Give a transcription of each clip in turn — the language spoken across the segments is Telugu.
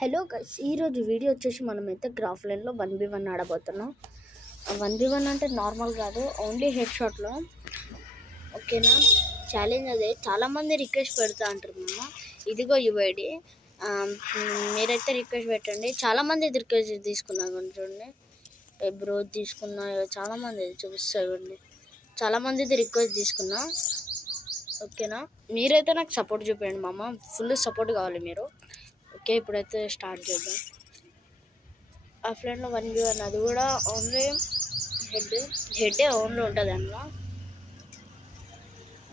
హలో గైస్, ఈరోజు వీడియో వచ్చేసి మనమైతే గ్రాఫ్ లైన్లో 1v1 ఆడబోతున్నాం. 1v1 అంటే నార్మల్ కాదు, ఓన్లీ హెడ్ షాట్లో. ఓకేనా? ఛాలెంజ్ అదే. చాలామంది రిక్వెస్ట్ పెడతా అంటారు మామ. ఇదిగో యువైడి, మీరైతే రిక్వెస్ట్ పెట్టండి. చాలామంది రిక్వెస్ట్ తీసుకున్నాను చూడండి. బ్రో తీసుకున్నా, చాలామంది చూపిస్తాయండి. చాలామంది రిక్వెస్ట్ తీసుకున్నా. ఓకేనా? మీరైతే నాకు సపోర్ట్ చూపించండి మామ, ఫుల్ సపోర్ట్ కావాలి మీరు. ఓకే, ఇప్పుడైతే స్టార్ట్ చేద్దాం. ఆఫ్లైన్లో 1v1, అది కూడా ఓన్లీ హెడ్డే ఓన్లీ ఉంటుంది అందులో.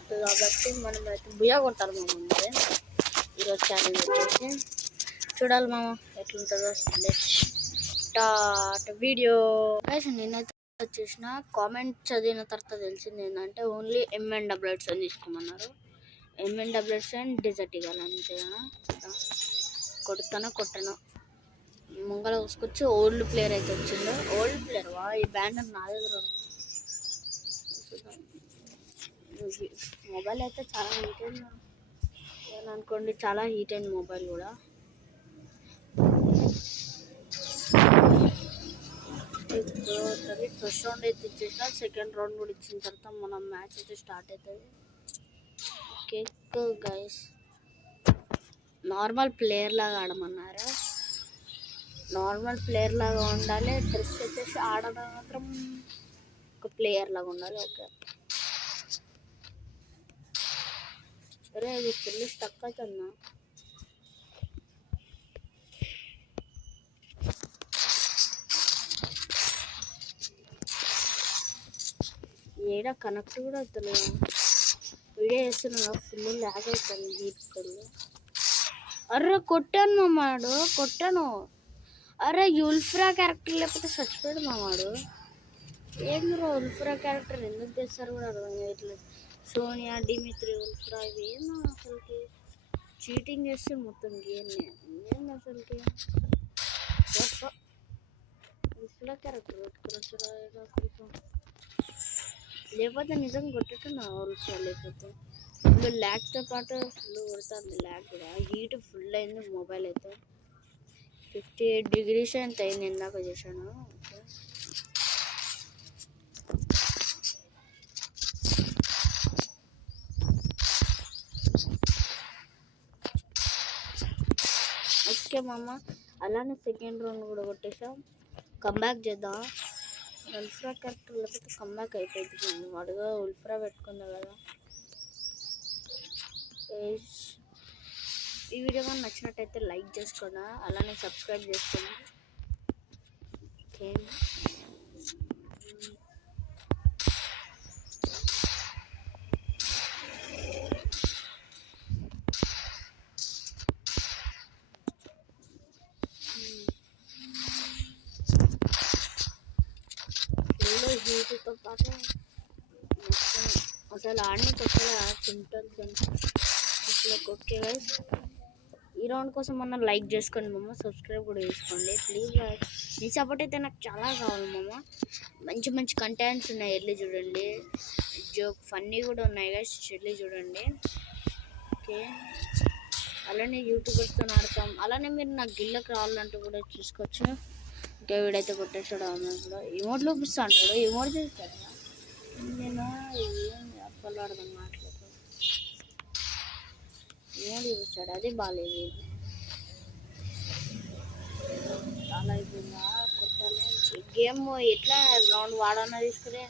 కాబట్టి మనం అయితే బుయ్యా కొట్టాలి మామ. ముందే ఈరోజు ఛాలెంజ్ వచ్చేసి చూడాలి మామ ఎట్లుంటుందో. Let's start video. నేనైతే వచ్చేసిన కామెంట్ చదివిన తర్వాత తెలిసింది ఏంటంటే ఓన్లీ MN అని తీసుకోమన్నారు. MN అండ్ డిజర్ట్ ఇవ్వాలి అంతేనా? కొట్టను ముంగల చూసుకొచ్చి ఓల్డ్ ప్లేయర్ అయితే వచ్చిండు. ఓల్డ్ ప్లేయర్ వా, ఈ బ్యానర్ నా దగ్గర. మొబైల్ అయితే చాలా హీట్ అయింది అనుకోండి, చాలా హీట్ అయింది మొబైల్ కూడా. ఫస్ట్ రౌండ్ అయితే ఇచ్చేసిన, సెకండ్ రౌండ్ కూడా ఇచ్చిన తర్వాత మనం మ్యాచ్ అయితే స్టార్ట్ అవుతుంది. కేక్ గైస్, నార్మల్ ప్లేయర్ లాగా ఆడమన్నారు. నార్మల్ ప్లేయర్ లాగా ఉండాలి. డ్రెస్ వచ్చేసి ఆడడం మాత్రం ఒక ప్లేయర్ లాగా ఉండాలి. ఓకే, సరే. అది ఫుల్ స్టక్ అవుతుందా? ఏడా కనెక్ట్ కూడా అవుతుంది. వీడియో చేస్తున్నా, ఫుల్ ల్యాగ్ అవుతుంది హీట్. అర్రే కొట్టాను మామాడు, కొట్టాను. అరే ఉల్ఫ్రా క్యారెక్టర్ లేకపోతే చచ్చిపోయాడు మామాడు. ఏంది బ్రో ఉల్ఫ్రా క్యారెక్టర్ ఎందుకు తెస్తారు కూడా అర్థం కావట్లేదు. సోనియా, డిమిత్రి, ఉల్ఫ్రా ఇవి ఏందో అసలుకి చీటింగ్ చేస్తే మొత్తం గేమ్ని ఏంది అసలుకి. ఉల్ఫ్రా క్యారెక్టర్ పెట్టుకోవచ్చు కొంచెం, లేకపోతే నిజంగా కొట్టేట్టున్నా ఉల్ఫ్రా. లేకపోతే ఫుల్ ల్యాగ్తో పాటు ఫుల్ కొడుతుంది. ల్యాగ్ కూడా, హీట్ ఫుల్ అయింది మొబైల్ అయితే. 58 degrees ఎంత అయింది ఇందాక చేశాను. ఓకే మామ, అలానే సెకండ్ రౌండ్ కూడా కొట్టేసాం. కమ్బ్యాక్ చేద్దాం. ఉల్ఫ్రా క్యారెక్టర్ లేకపోతే కమ్బ్యాక్ అయిపోయింది. వాడుగా ఉల్ఫ్రా పెట్టుకుందా కదా. ఈ వీడియో కానీ నచ్చినట్టయితే లైక్ చేసుకోండి, అలానే సబ్స్క్రైబ్ చేసుకోండి. ఓకే, ఫుల్ హీట్తో పాటు అసలు ఆడడానికి ఉంటుంది. ఓకే గైస్, ఈ రౌండ్ కోసం మనం లైక్ చేసుకోండి మామ, సబ్స్క్రైబ్ కూడా చేసుకోండి ప్లీజ్. మీ సపోర్ట్ అయితే నాకు చాలా కావాలి మామ. మంచి మంచి కంటెంట్స్ ఉన్నాయి, వెళ్ళి చూడండి. జోక్ ఫన్నీ కూడా ఉన్నాయి గైస్, వెళ్ళి చూడండి. ఓకే, అలానే యూట్యూబర్స్తో ఆడతాం. అలానే మీరు నాకు గిళ్ళకి రావాలంటూ కూడా చూసుకోవచ్చు. ఇంకా వీడైతే కొట్టేసాడు. ఆమె కూడా ఇమోట్ చూపిస్తా అంటాడు. ఇమోట్ చూపిస్తాడు. నేను అప్పలు ఆడదాం మాట్లాడుతాను. ఇమోట్ చూపిస్తాడు, అది బాగాలేదు. చాలా అయిపోయిందా కొట్టాలి. గేమ్ ఎట్లా రౌండ్ వాడన్నా తీసుకుని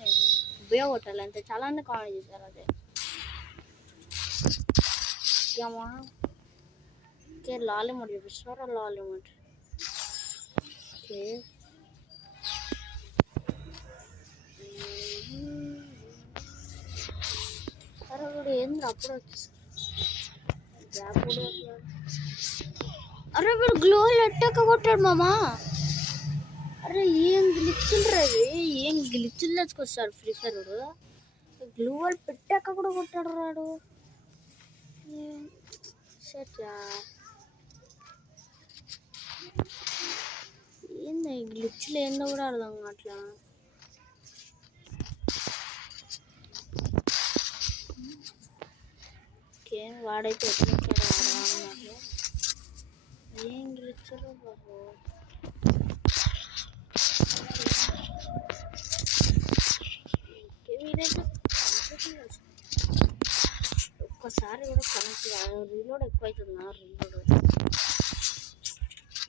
ఉపయోగ కొట్టాలి అంతే. చాలా మంది కామెంట్ చేశారు అదే. ఓకే, లాలిమోట్ చూపిస్తారా? లాలిమోట్. ఓకే, అరే వీడు ఏంది అప్పుడు వచ్చేసి. అరే వీడు గ్లోవల్ ఎట్టాక కొట్టాడు మామా. అరే ఏం గ్లిచ్చులు రావి, ఏం గ్లిచ్చులు తెచ్చుకొస్తాడు ఫ్రీ ఫైర్. గ్లోవల్ పెట్టాక కూడా కొట్టాడు రాడు. ఏంది గ్లిచ్లు ఏందో కూడా అర్థం అట్లా. ఓకే, వాడైతే ఎట్లా ఏం గెలిచారు బాబు. ఒక్కసారి కూడా కనెక్ట్ కాదు. రీలోడ్ ఎక్కువ అవుతుంది. రీలోడ్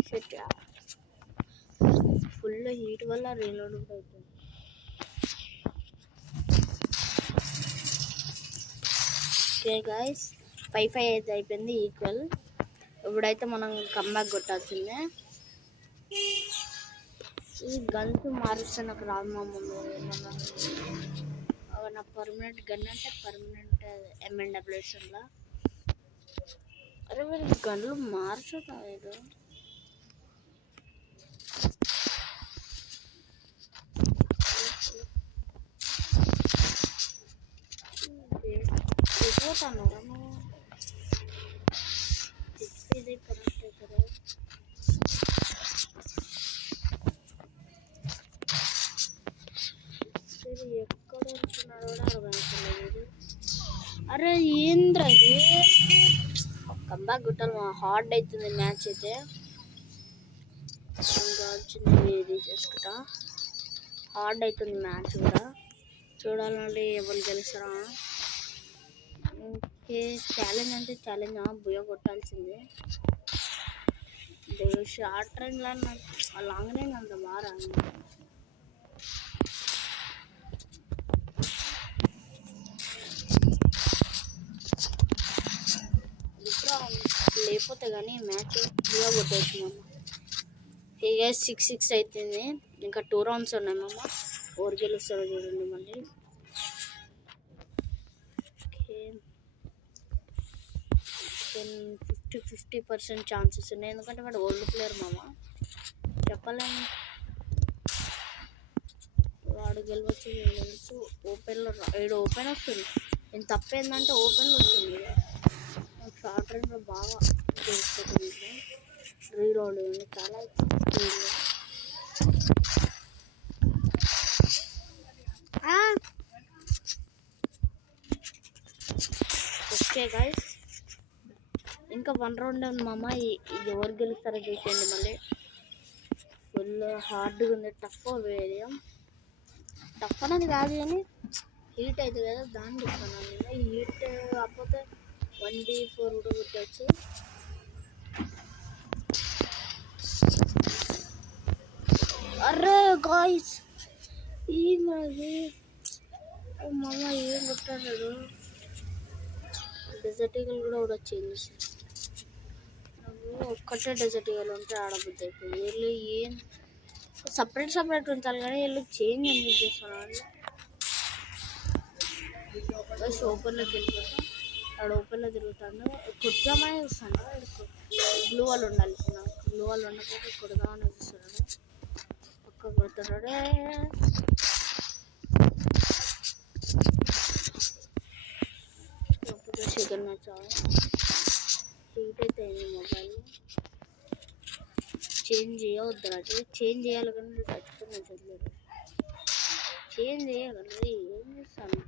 సెట్ ఫుల్ హీట్ వల్ల రీలోడ్ కూడా అవుతుంది. ఓకే గైస్ 5-5 అయితే అయిపోయింది ఈక్వల్. ఇప్పుడైతే మనం కమ్బ్యాక్ కొట్టాల్సిందే. ఈ గన్స్ మారిస్తే నాకు రాదు మా మమ్మీ. నా పర్మనెంట్ గన్ అంటే పర్మనెంట్ MNWSలా. అరే వీళ్ళు గన్లు మార్చుతారు. పోతాను ఇదే కనెక్ట్ అవుతారు. ఎక్కడ ఉంటున్నాడు కూడా అర్థమవుతలేదు. అరే ఏంద్ర కంబ్యాక్ కొట్టాలి. హార్డ్ అవుతుంది మ్యాచ్ అయితే. కావాల్సింది ఇది చేసుకుంటా. హార్డ్ అవుతుంది మ్యాచ్ కూడా. చూడాలంటే ఎవరు గెలుస్తారా. ఓకే ఛాలెంజ్ అంటే ఛాలెంజ్ బుయ్య కొట్టాల్సిందే. షార్ట్ రేంజ్లో లాంగ్ రేంజ్ అంత బాగా లేకపోతే కానీ మ్యాచ్ బుయ్య కొట్టవచ్చు మమ్మ. ఇక 6-6 అవుతుంది. ఇంకా 2 రౌండ్స్ ఉన్నాయి మమ్మ. ఎవరు గెలుస్తారో చూడండి మళ్ళీ. ఓకే 50% ఛాన్సెస్ ఉన్నాయి. ఎందుకంటే వాడు ఓల్డ్ ప్లేయర్ మామ. చెప్పలేము వాడు గెలవచ్చు గెలవచ్చు. ఓపెన్లో 7 ఓపెన్ వస్తుంది. నేను తప్పేందంటే ఓపెన్లో వస్తుంది. షార్ట్ రేంజ్లో బాగా గెలుస్తుంది. రీలోడ్ చాలా ఓకే గైస్ ఇంకా 1 రౌండ్ ఉంది మామ. ఇది ఎవరు గెలుస్తారో చూసేయండి మళ్ళీ. ఫుల్ హార్డ్గా ఉంది. టఫ్ వేరియం. టఫ్ అనేది కాదు కానీ హీట్ అవుతుంది కదా దాన్ని చెప్తాను నేను. హీట్ కాకపోతే 1v4 కూడా పెట్టచ్చు. అరే గాయ్స్ ఈ మరి మామ ఏం కొట్టారు. డెజర్ట్ ఈగల్ కూడా వచ్చింది. ఒక్కటే డెజర్ట్ ఈగల్ ఉంటే ఆడబుద్ధి అయిపోయింది. వీళ్ళు ఏం సపరేట్ ఉంచాలి కానీ వీళ్ళు చేంజ్ ఎందుకు చేస్తున్నారు. ఓపెన్లోకి వెళ్ళిపోతాం. వాడు ఓపెన్లో తిరుగుతాడు. కొద్దామని చూస్తాను. గ్లూ వాళ్ళు ఉండాలి. గ్లూ వాళ్ళు ఉండకపోతే కొడదామని చూస్తున్నాడు. పక్క కొడుతున్నాడు. చికెన్ మ్యాచ్ హీట్ అయితే అయింది. మొబైల్ చేంజ్ చేయవద్దు. చేంజ్ చేయాలి కానీ చచ్చిపోయినా చదిలేదు. చేంజ్ చేయాలి. ఏం చేస్తాను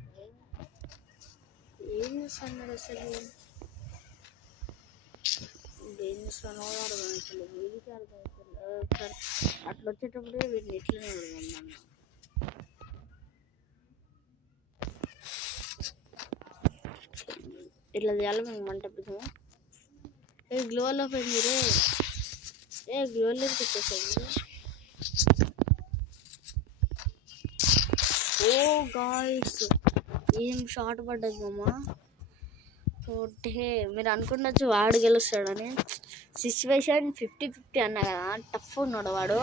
అసలు. ఏం చేస్తానో అర్థమవుతలేదు. వీడికి అర్థమవుతలేదు. అట్లా వచ్చేటప్పుడే వీడిని ఇట్లనే అడగమన్నా. ఇట్లా చేయాలి మేము మంట పిద్దాము. గ్లోలో పోయింది రే. గ్లోలో వచ్చేసాడు. ఓ గాయ్స్ ఏం షార్ట్ పడ్డది మామ. ఓకే మీరు అనుకుండొచ్చు వాడు గెలుస్తాడని. సిచ్యువేషన్ 50-50 అన్నా కదా. టఫ్ ఉన్నాడు వాడు.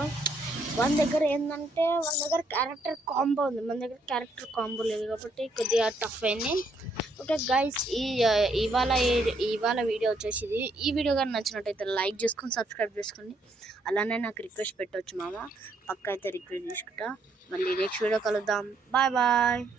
మన దగ్గర ఏంటంటే మన దగ్గర క్యారెక్టర్ కాంబో ఉంది. మన దగ్గర క్యారెక్టర్ కాంబో లేదు కాబట్టి కొద్దిగా టఫ్ అయింది. ఓకే గైస్ ఇవాళ వీడియో వచ్చేసి ఇది. ఈ వీడియో కానీ నచ్చినట్టయితే లైక్ చేసుకొని సబ్స్క్రైబ్ చేసుకోండి. అలానే నాకు రిక్వెస్ట్ పెట్టవచ్చు మామ. పక్క అయితే రిక్వెస్ట్ చేసుకుంటా. మళ్ళీ నెక్స్ట్ వీడియో కలుద్దాం. Bye bye.